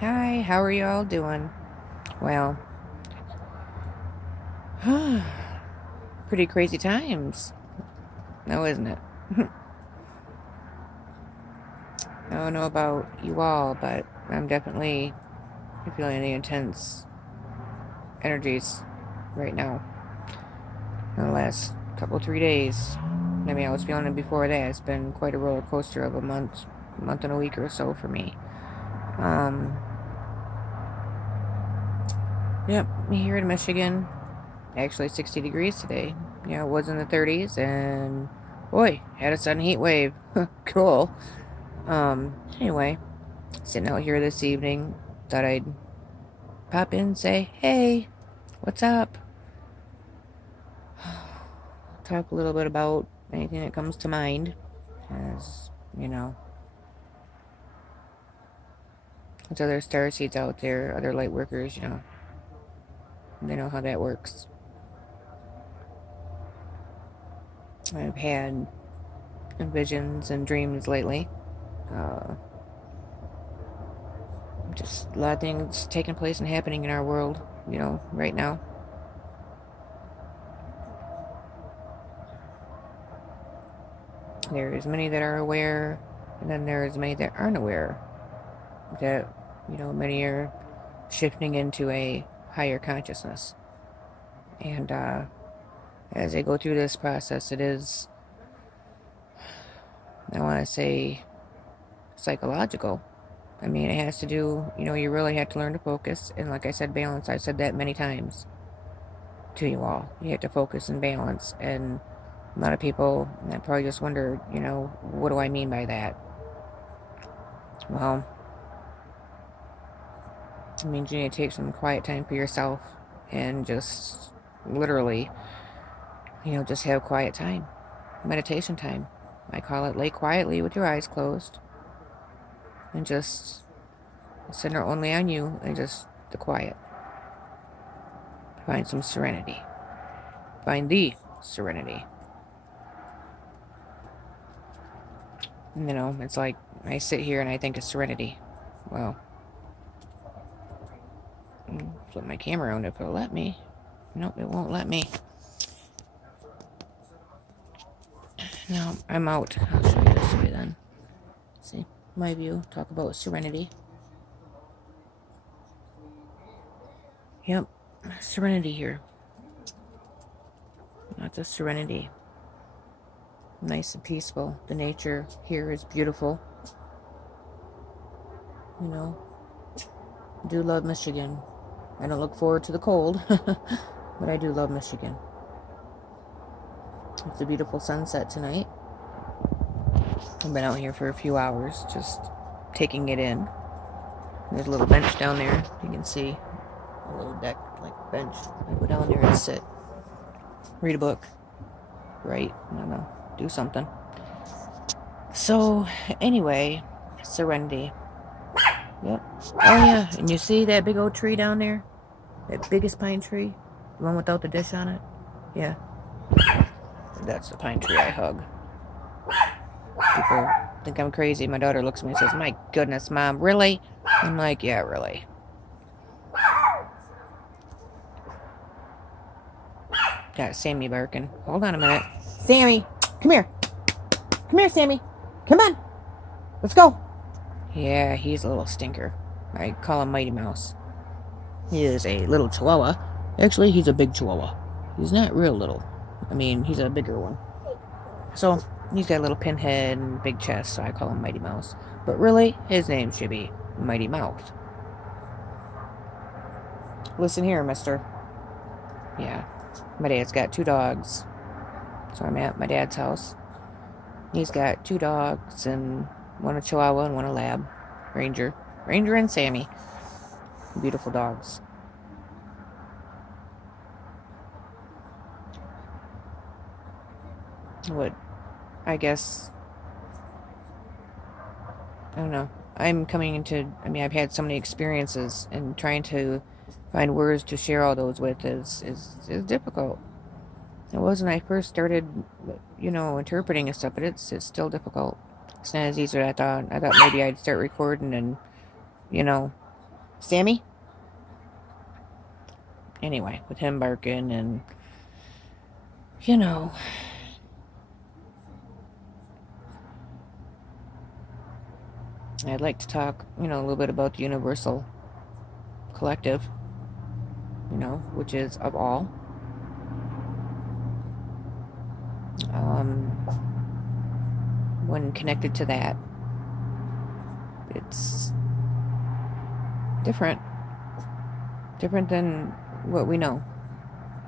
Hi, how are you all doing? Well, pretty crazy times, now isn't it? I don't know about you all, but I'm definitely feeling the intense energies right now. In the last couple, 3 days. I mean, I was feeling it before that. It's been quite a roller coaster of a month and a week or so for me. Um, yep, here in Michigan, actually 60 degrees today. Yeah, it was in the 30s, and boy, had a sudden heat wave. Cool. Anyway, sitting out here this evening, thought I'd pop in and say, hey, what's up? Talk a little bit about anything that comes to mind. As, you know, there's other star seeds out there, other light workers, they know how that works. I've had visions and dreams lately. Uh, just a lot of things taking place and happening in our world, right now. There's many that are aware, and then there's many that aren't aware. That, many are shifting into a higher consciousness. And as they go through this process, it is, I want to say, psychological. I mean, it has to do, you really have to learn to focus. And like I said, balance. I've said that many times to you all. You have to focus and balance. And a lot of people probably just wonder, what do I mean by that? Well, it means you need to take some quiet time for yourself and just literally, just have quiet time, meditation time. I call it lay quietly with your eyes closed and just center only on you and just the quiet. Find some serenity. Find the serenity. It's like I sit here and I think of serenity. Well, flip my camera around if it'll let me. Nope, it won't let me. No, I'm out. I'll show you this way then. See, my view. Talk about serenity. Yep, serenity here. Lots of serenity. Nice and peaceful. The nature here is beautiful. I do love Michigan. I don't look forward to the cold, but I do love Michigan. It's a beautiful sunset tonight. I've been out here for a few hours, just taking it in. There's a little bench down there. You can see a little deck, like bench. I go down there and sit, read a book, write, I don't know, do something. So, anyway, serenity. Yep. Oh, yeah. And you see that big old tree down there? That biggest pine tree? The one without the dish on it? Yeah. That's the pine tree I hug. People think I'm crazy. My daughter looks at me and says, my goodness, Mom, really? I'm like, yeah, really. Got Sammy barking. Hold on a minute. Sammy, come here. Come here, Sammy. Come on. Let's go. Yeah, he's a little stinker. I call him Mighty Mouse. He is a little chihuahua. Actually, he's a big chihuahua. He's not real little. I mean, he's a bigger one. So, he's got a little pinhead and big chest, so I call him Mighty Mouse. But really, his name should be Mighty Mouth. Listen here, mister. Yeah. My dad's got 2 dogs. So I'm at my dad's house. He's got 2 dogs, and one a Chihuahua and one a Lab. Ranger and Sammy. Beautiful dogs. I guess, I don't know. I've had so many experiences, and trying to find words to share all those with is difficult. It was when I first started, interpreting and stuff, but it's still difficult. It's not as easy as I thought. I thought maybe I'd start recording and, Sammy? Anyway, with him barking and, you know, I'd like to talk, a little bit about the universal collective, which is of all. When connected to that, it's different than what we know.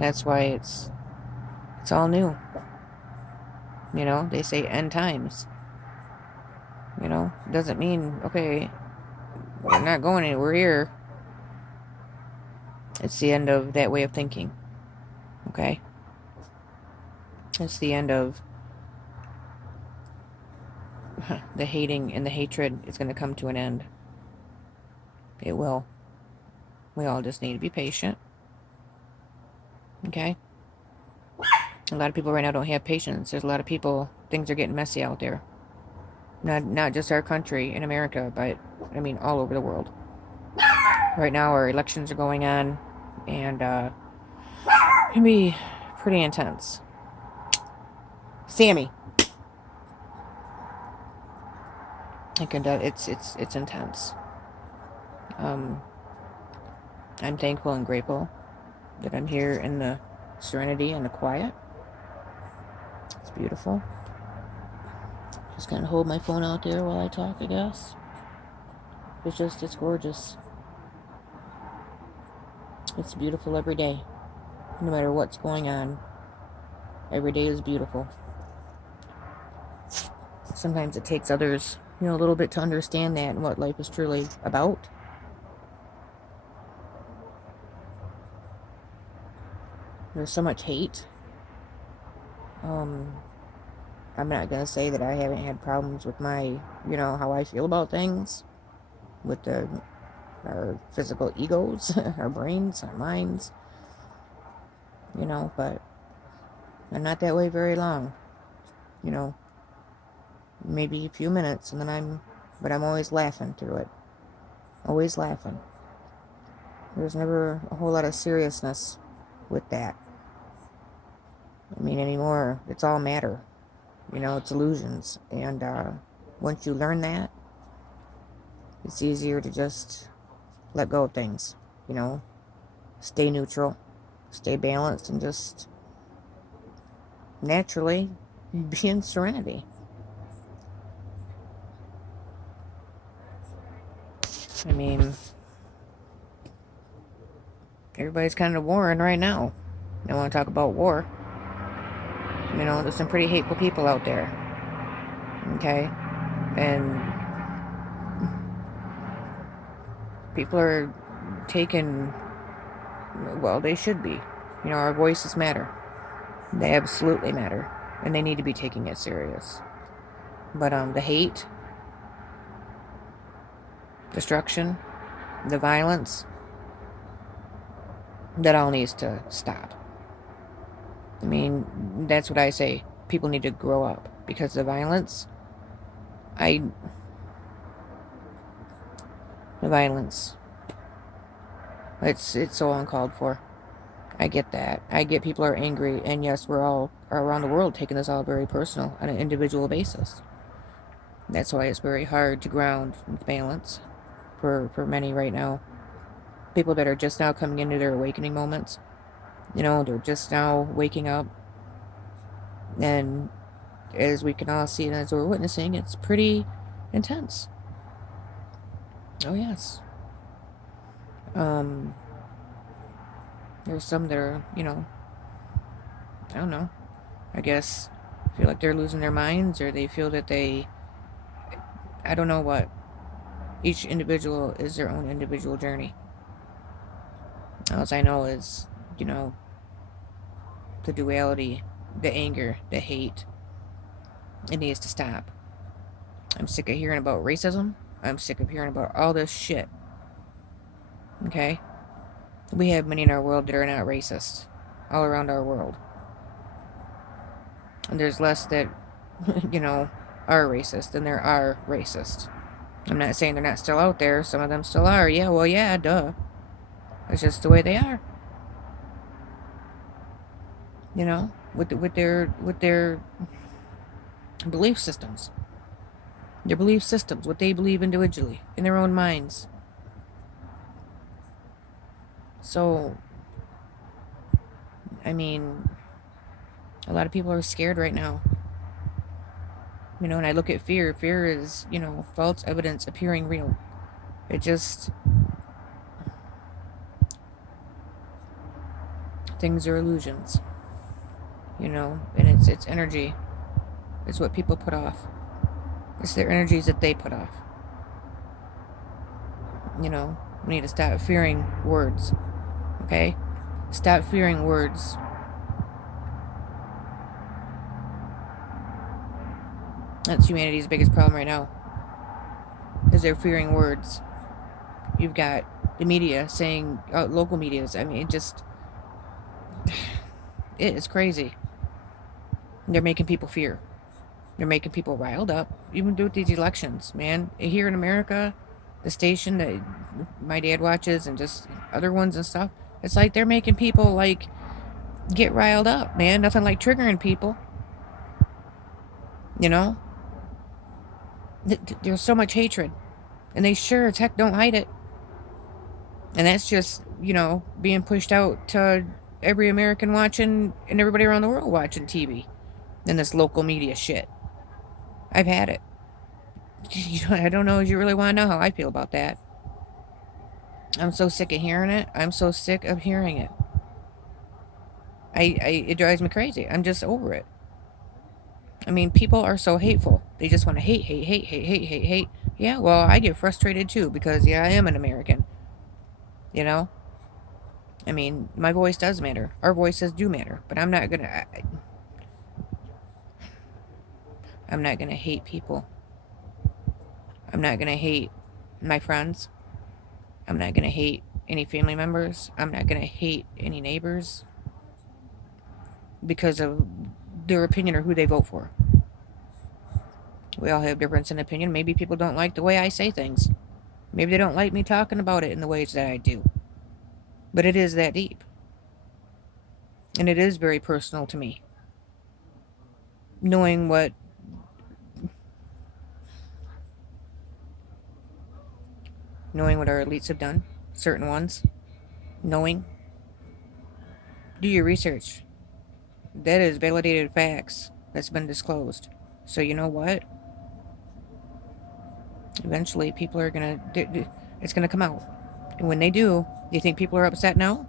That's why it's all new. They say end times. Doesn't mean, okay, we're not going anywhere, we're here. It's the end of that way of thinking. Okay? It's the end of the hating and the hatred is going to come to an end. It will. We all just need to be patient. Okay? A lot of people right now don't have patience. There's a lot of people, things are getting messy out there. Not just our country in America, but all over the world. Right now our elections are going on, and it can be pretty intense. Sammy. It's intense. I'm thankful and grateful that I'm here in the serenity and the quiet. It's beautiful. Just kind of hold my phone out there while I talk, I guess. It's gorgeous. It's beautiful every day. No matter what's going on, every day is beautiful. Sometimes it takes others, a little bit to understand that and what life is truly about. There's so much hate. I'm not going to say that I haven't had problems with my, how I feel about things. With our physical egos, our brains, our minds. But I'm not that way very long. Maybe a few minutes, and then I'm always laughing through it. Always laughing. There's never a whole lot of seriousness with that. Anymore, it's all matter. It's illusions. And once you learn that, it's easier to just let go of things. Stay neutral, stay balanced, and just naturally be in serenity. Everybody's kind of warring right now. They want to talk about war. There's some pretty hateful people out there. Okay? And people are taking, well, they should be. Our voices matter. They absolutely matter. And they need to be taking it serious. But the hate, destruction, the violence, that all needs to stop. That's what I say. People need to grow up. Because the violence, the violence, it's so uncalled for. I get that. I get people are angry, and yes, we're all around the world taking this all very personal on an individual basis. That's why it's very hard to ground with balance for many right now. People that are just now coming into their awakening moments, they're just now waking up, and as we can all see and as we're witnessing, it's pretty intense. Oh yes. There's some that are, I don't know, I guess feel like they're losing their minds, or they feel that I don't know what. Each individual is their own individual journey. All I know is, the duality, the anger, the hate, it needs to stop. I'm sick of hearing about racism. I'm sick of hearing about all this shit. Okay? We have many in our world that are not racist. All around our world. And there's less that, are racist than there are racist. I'm not saying they're not still out there. Some of them still are. Yeah, well, yeah, duh. It's just the way they are. You know, with their belief systems. Their belief systems, what they believe individually, in their own minds. So, I mean, a lot of people are scared right now. You know, and I look at fear. Fear is, you know, false evidence appearing real. It just... things are illusions. You know, and it's energy. It's what people put off. It's their energies that they put off. You know, we need to stop fearing words. Okay? Stop fearing words. That's humanity's biggest problem right now. Is they're fearing words. You've got the media saying, local medias. I mean, it is crazy. They're making people fear. They're making people riled up. Even do with these elections, man. Here in America, the station that my dad watches and just other ones and stuff, it's like they're making people, like, get riled up, man. Nothing like triggering people. You know? There's so much hatred. And they sure as heck don't hide it. And that's just, you know, being pushed out to every American watching and everybody around the world watching TV. And this local media shit. I've had it. You know, I don't know if you really want to know how I feel about that. I'm so sick of hearing it. I'm so sick of hearing it. It drives me crazy. I'm just over it. I mean, people are so hateful. They just want to hate, hate, hate, hate, hate, hate, hate. Yeah, well, I get frustrated too because, yeah, I am an American. You know? I mean, my voice does matter. Our voices do matter. But I'm not gonna... I'm not gonna hate people. I'm not gonna hate my friends. I'm not gonna hate any family members. I'm not gonna hate any neighbors because of their opinion or who they vote for. We all have difference in opinion. Maybe people don't like the way I say things. Maybe they don't like me talking about it in the ways that I do. But it is that deep. And it is very personal to me. Knowing what our elites have done. Certain ones. Knowing. Do your research. That is validated facts that's been disclosed. So you know what? Eventually people are gonna... it's gonna come out. And when they do you think people are upset now?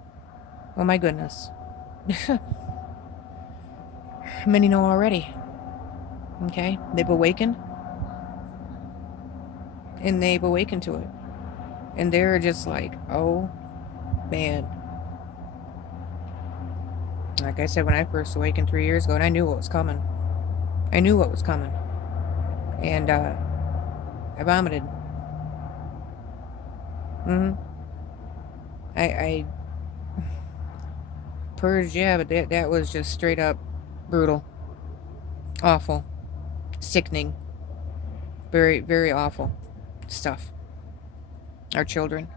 Oh my goodness. Many know already. Okay? They've awakened. And they've awakened to it. And they're just like, oh, man. Like I said, when I first awakened 3 years ago, and I knew what was coming. I knew what was coming. And, I vomited. I purged, yeah, but that was just straight up brutal. Awful. Sickening. Very, very awful stuff. Our children.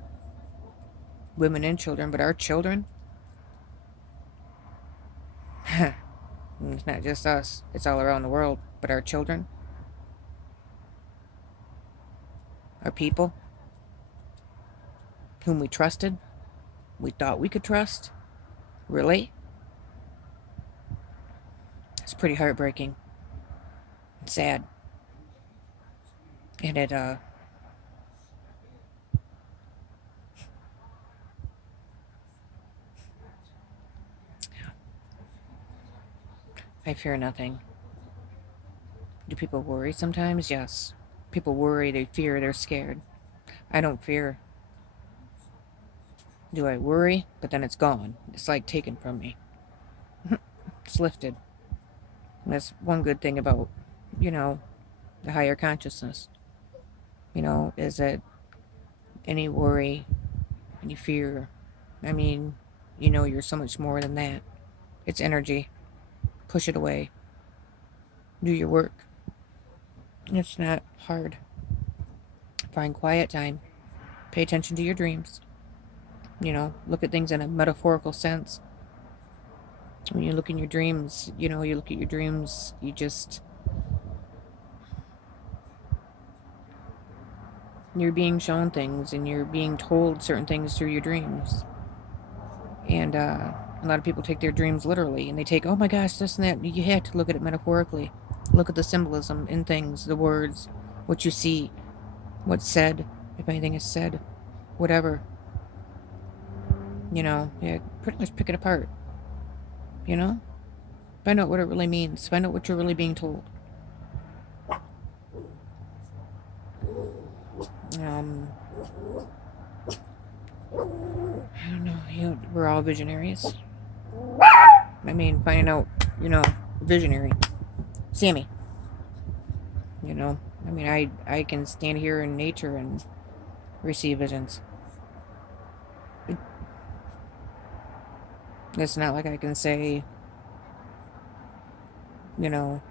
Women and children, but our children? It's not just us. It's all around the world. But our children? Our people? Whom we trusted? We thought we could trust? Really? It's pretty heartbreaking. It's sad. And it, I fear nothing. Do people worry sometimes? Yes. People worry, they fear, they're scared. I don't fear. Do I worry? But then it's gone. It's like taken from me. It's lifted. And that's one good thing about, you know, the higher consciousness. You know, is that any worry, any fear, I mean, you know, you're so much more than that. It's energy. Push it away. Do your work. It's not hard. Find quiet time. Pay attention to your dreams. Look at things in a metaphorical sense. When you look in your dreams, you look at your dreams, you're being shown things and you're being told certain things through your dreams. And a lot of people take their dreams literally, and they take, oh my gosh, this and that. You have to look at it metaphorically. Look at the symbolism in things, the words, what you see, what's said, if anything is said, whatever. Pretty much pick it apart. Find out what it really means. Find out what you're really being told. I don't know. We're all visionaries. Finding out, visionary. Sammy. I can stand here in nature and receive visions. It's not like I can say, no.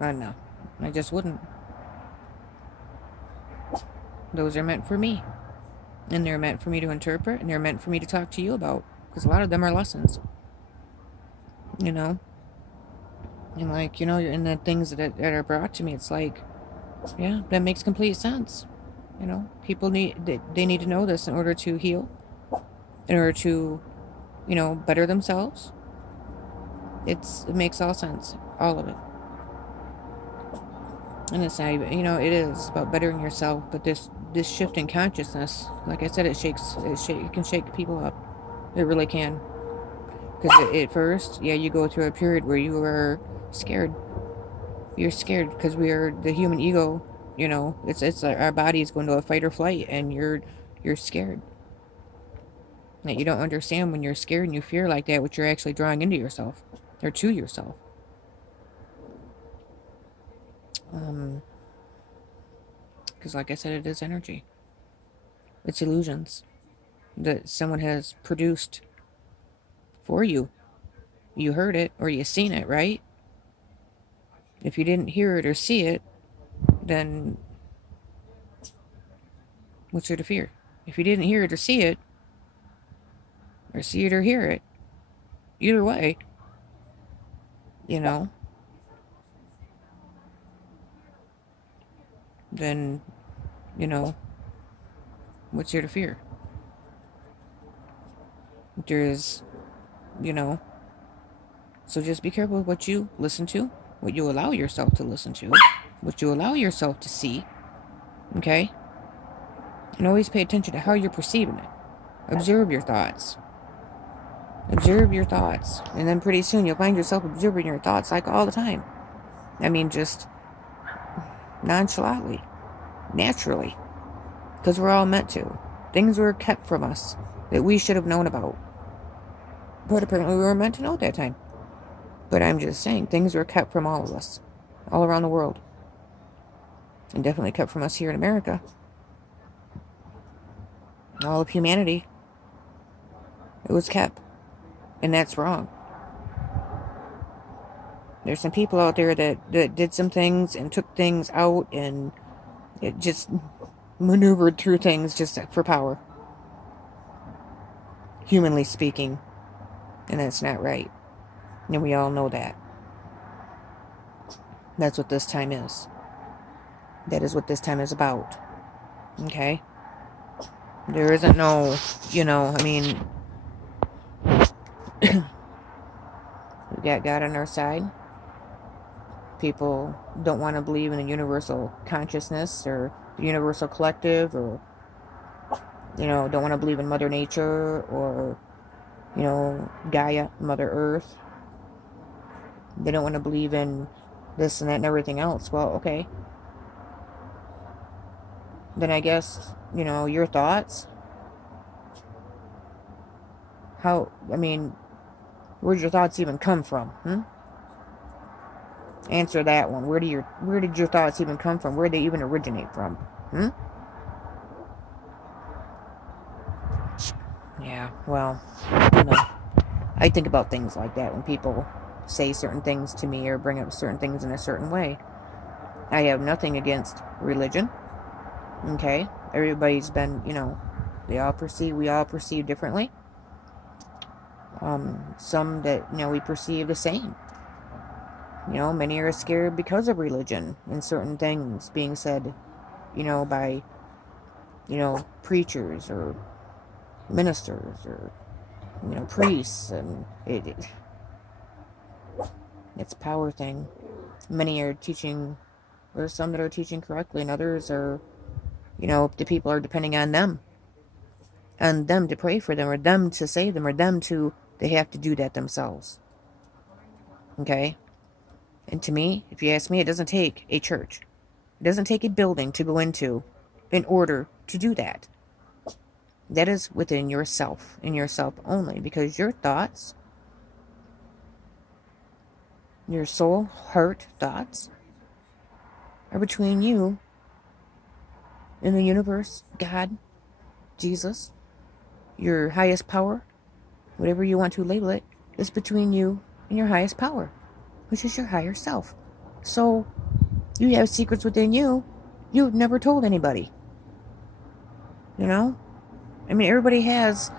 I just wouldn't. Those are meant for me. And they're meant for me to interpret, and they're meant for me to talk to you about. Because a lot of them are lessons. And and the things that are brought to me, it's like, yeah, that makes complete sense. People need to know this in order to heal, in order to, better themselves. It makes all sense, all of it. And it's not even, it is about bettering yourself, but this shift in consciousness, like I said, it can shake people up. It really can. Because at first, you go through a period where you are scared. You're scared because the human ego, it's like our body is going to a fight or flight, and you're scared. That you don't understand when you're scared and you fear like that, what you're actually drawing into yourself or to yourself. Because like I said, it is energy. It's illusions that someone has produced for you. You heard it or you seen it, right? If you didn't hear it or see it, then what's there to fear? If you didn't hear it or see it or hear it, either way, then, what's there to fear? There's, so just be careful with what you listen to, what you allow yourself to listen to, what you allow yourself to see, okay? And always pay attention to how you're perceiving it. Observe your thoughts. Observe your thoughts. And then pretty soon you'll find yourself observing your thoughts like all the time. Just nonchalantly, naturally. Because we're all meant to. Things were kept from us that we should have known about. But apparently we were meant to know at that time. But I'm just saying, things were kept from all of us. All around the world. And definitely kept from us here in America. All of humanity. It was kept. And that's wrong. There's some people out there that did some things and took things out and it just maneuvered through things just for power. Humanly speaking. And that's not right. And we all know that. That's what this time is. That is what this time is about. Okay? There isn't no, we got God on our side. People don't want to believe in the universal consciousness or the universal collective, or don't want to believe in Mother Nature or Gaia, Mother Earth. They don't want to believe in this and that and everything else. Well, okay. Then I guess, your thoughts. Where'd your thoughts even come from? Answer that one. Where did your thoughts even come from? Where did they even originate from? Yeah, well, I think about things like that when people say certain things to me or bring up certain things in a certain way. I have nothing against religion. Okay? Everybody's been, you know, we all perceive differently. Some that, you know, we perceive the same. You know, many are scared because of religion and certain things being said, you know, by, you know, preachers or ministers or, you know, priests, and it's a power thing. Many are teaching, there's some that are teaching correctly, and others are, you know, the people are depending on them to pray for them, or them to save them, or they have to do that themselves. Okay? And to me, if you ask me, it doesn't take a church. It doesn't take a building to go into in order to do that. That is within yourself, and yourself only, because your thoughts, your soul, heart thoughts, are between you and the universe, God, Jesus, your highest power, whatever you want to label it, is between you and your highest power, which is your higher self. So, you have secrets within you you've never told anybody. You know? I mean, everybody has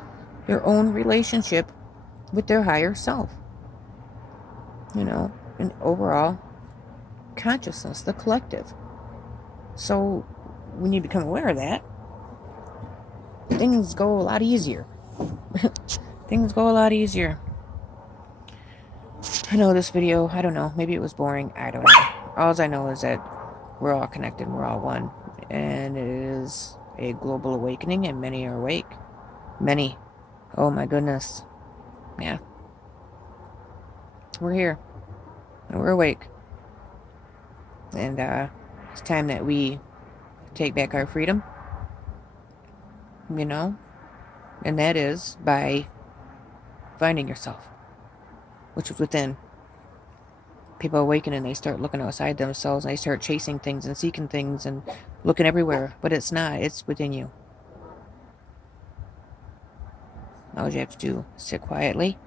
their own relationship with their higher self. You know? And overall consciousness, the collective. So, when you become aware of that, things go a lot easier. Things go a lot easier. I know this video, I don't know, maybe it was boring, I don't know. All I know is that we're all connected, we're all one. And it is a global awakening, and many are awake. Many. Oh my goodness. Yeah. We're here. And we're awake. And it's time that we take back our freedom. You know? And that is by finding yourself, which is within. People awaken and they start looking outside themselves, and they start chasing things and seeking things and looking everywhere. But it's not. It's within you. All you have to do is sit quietly.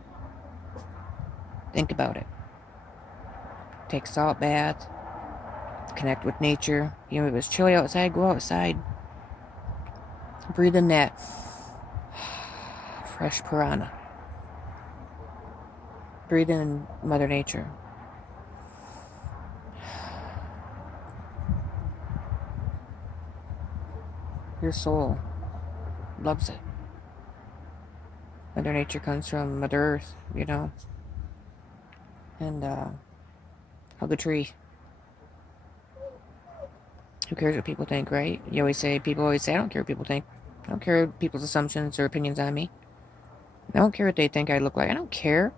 Think about it. Take a salt bath. Connect with nature. You know, if it's chilly outside, go outside. Breathe in that fresh prana. Breathe in Mother Nature. Your soul loves it. Mother Nature comes from Mother Earth, you know. And hug a tree. Who cares what people think, right? People always say, I don't care what people think. I don't care people's assumptions or opinions on me. I don't care what they think I look like. I don't care.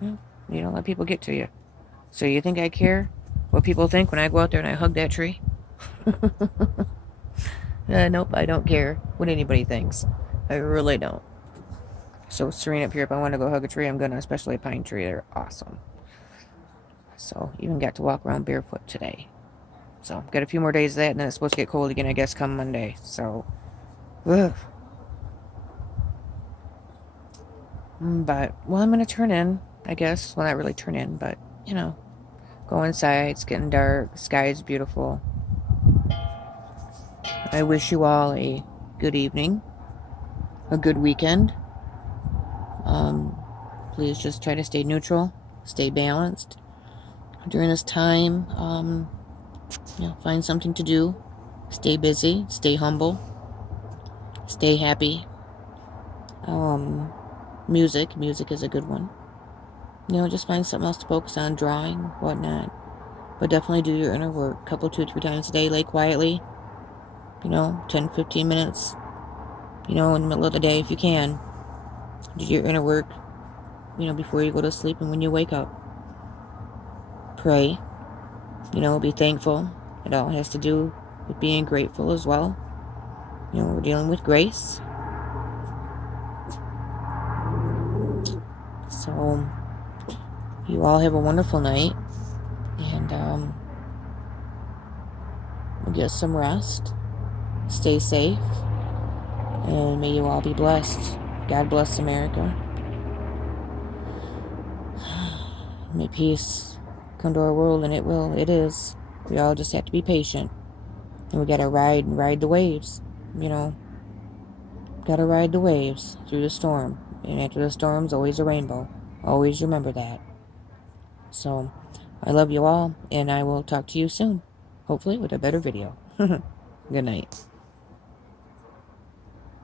Well, you don't let people get to you. So you think I care what people think when I go out there and I hug that tree? Nope, I don't care what anybody thinks. I really don't. So serene up here, if I want to go hug a tree, I'm gonna, especially a pine tree. They're awesome. So even got to walk around barefoot today. So got a few more days of that, and then it's supposed to get cold again, I guess, come Monday. So, ugh. But, well, I'm gonna turn in, I guess. Well, not really turn in, but, you know, go inside. It's getting dark. The sky is beautiful. I wish you all a good evening, a good weekend. Please just try to stay neutral, stay balanced during this time. You know, find something to do, stay busy, stay humble, stay happy. Music is a good one. You know, just find something else to focus on, drawing, whatnot. But definitely do your inner work. Couple, 2-3 times a day. Lay quietly. You know, 10-15 minutes. You know, in the middle of the day if you can. Do your inner work. You know, before you go to sleep and when you wake up. Pray. You know, be thankful. It all has to do with being grateful as well. You know, we're dealing with grace. So, you all have a wonderful night. And, get some rest. Stay safe. And may you all be blessed. God bless America. May peace come to our world, and it will. It is. We all just have to be patient. And we gotta ride the waves. You know, gotta ride the waves through the storm. And after the storm's always a rainbow. Always remember that. So, I love you all, and I will talk to you soon. Hopefully with a better video. Good night.